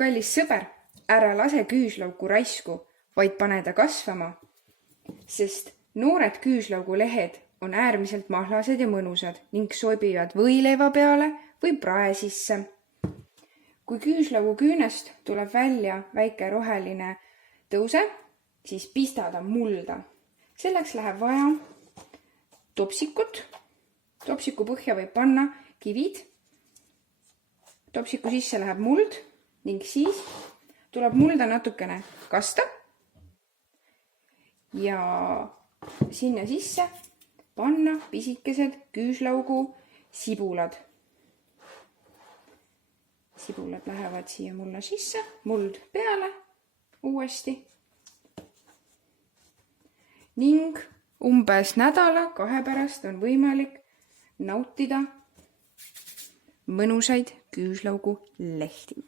Kallis sõber, ära lase küüslauku raisku, vaid pane ta kasvama, sest noored küüslaugu lehed on äärmiselt mahlased ja mõnusad ning sobivad võileiva peale või prae sisse. Kui küüslaugu küünest tuleb välja väike roheline tõuse, siis pista ta mulda. Selleks läheb vaja topsikut. Topsiku põhja võib panna kivid. Topsiku sisse läheb muld ning siis tuleb mulda natukene kasta ja sinna sisse panna pisikesed küüslaugu sibulad. Sibulad lähevad siia mulla sisse, muld peale uuesti. Ning umbes nädala 2 pärast on võimalik nautida mõnusaid küüslaugu lehti.